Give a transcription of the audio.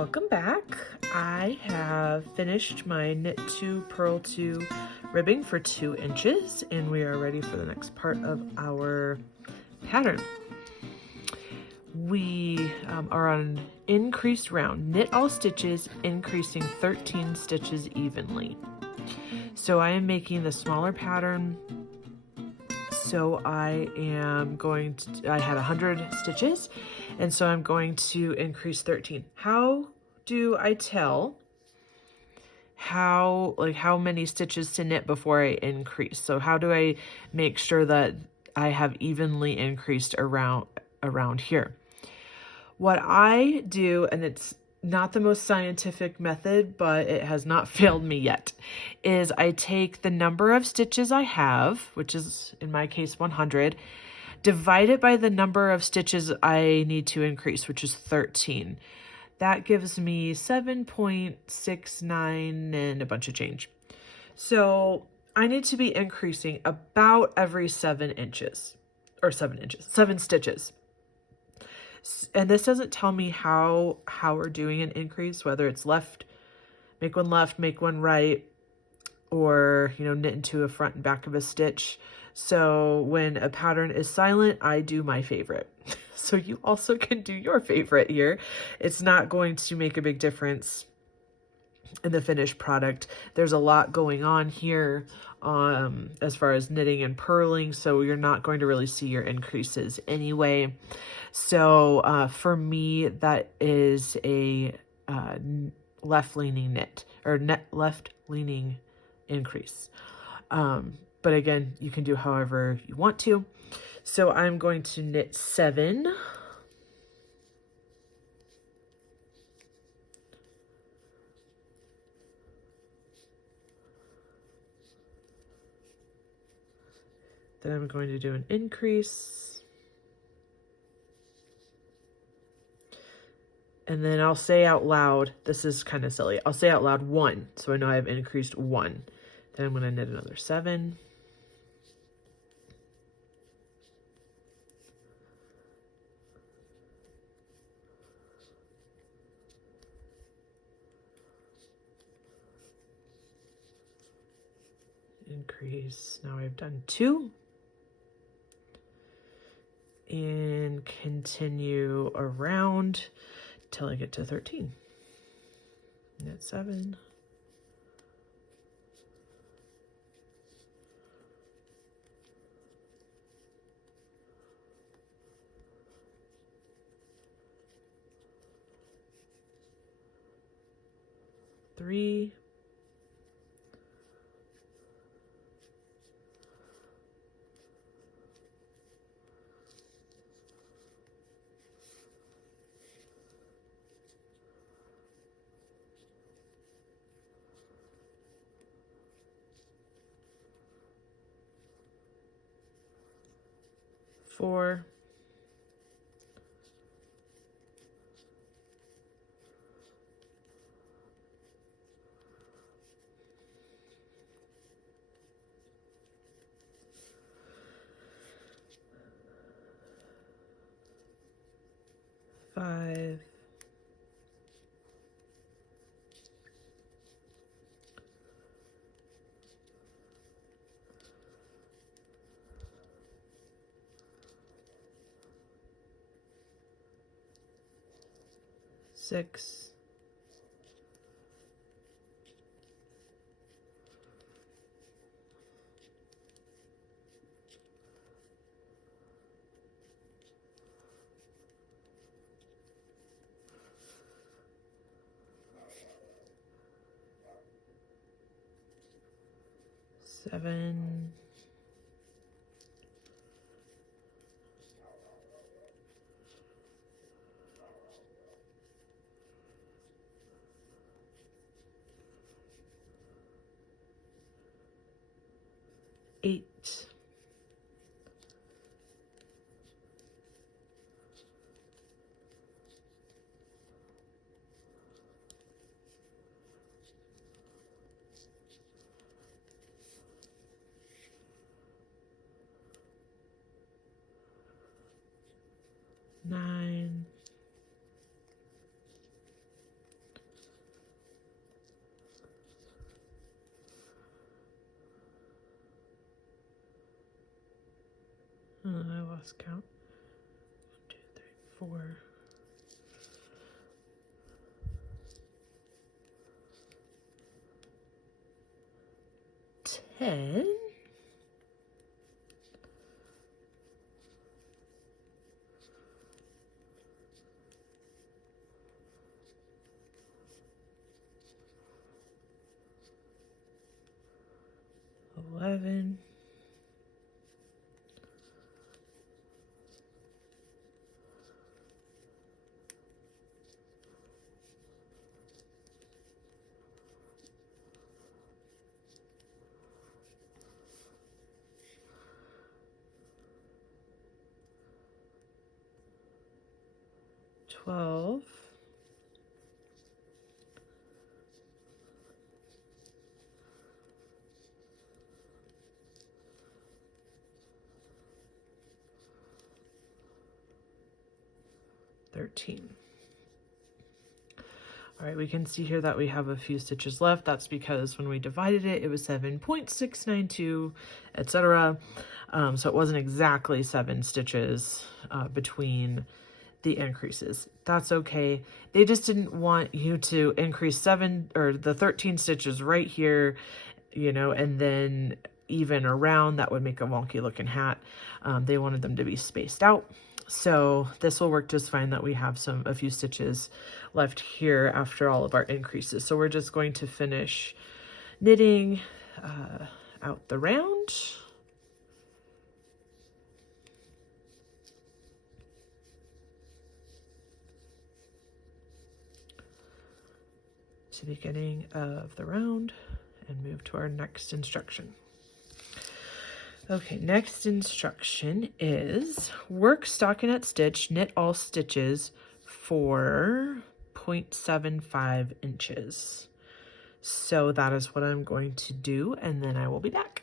Welcome back. I have finished my knit 2 purl 2 ribbing for 2 inches, and we are ready for the next part of our pattern. We are on increased round. Knit all stitches, increasing 13 stitches evenly. So I am making the smaller pattern. So I had 100 stitches, and so I'm going to increase 13. How do I tell how many stitches to knit before I increase? So how do I make sure that I have evenly increased around here? What I do, and it's not the most scientific method, but it has not failed me yet, is I take the number of stitches I have, which is in my case 100, divide it by the number of stitches I need to increase, which is 13. That gives me 7.69 and a bunch of change. So I need to be increasing about every 7 stitches. And this doesn't tell me how we're doing an increase, whether it's make one left, make one right, or, knit into a front and back of a stitch. So when a pattern is silent, I do my favorite. So you also can do your favorite here. It's not going to make a big difference in the finished product. There's a lot going on here as far as knitting and purling, so you're not going to really see your increases anyway. So for me, that is a left-leaning knit, or left-leaning increase. But again, you can do however you want to. So I'm going to knit 7. Then I'm going to do an increase. And then I'll say out loud, this is kind of silly, I'll say out loud 1, so I know I've increased 1. Then I'm going to knit another 7. Increase, now I've done 2. And continue around till I get to 13. Knit 7. Three. 4. 5. 6. 7. 8. 9. I lost count. 1, 2, 3, 4. 10. 11. 12. 13. All right, we can see here that we have a few stitches left. That's because when we divided it, it was 7.692, etc. So it wasn't exactly 7 stitches between the increases. That's okay. They just didn't want you to increase 7 or the 13 stitches right here, you know, and then even around. That would make a wonky looking hat. They wanted them to be spaced out. So this will work just fine that we have a few stitches left here after all of our increases. So we're just going to finish knitting out the round. To the beginning of the round and move to our next instruction. Okay, next instruction is work stockinette stitch, knit all stitches for 0.75 inches. So that is what I'm going to do, and then I will be back.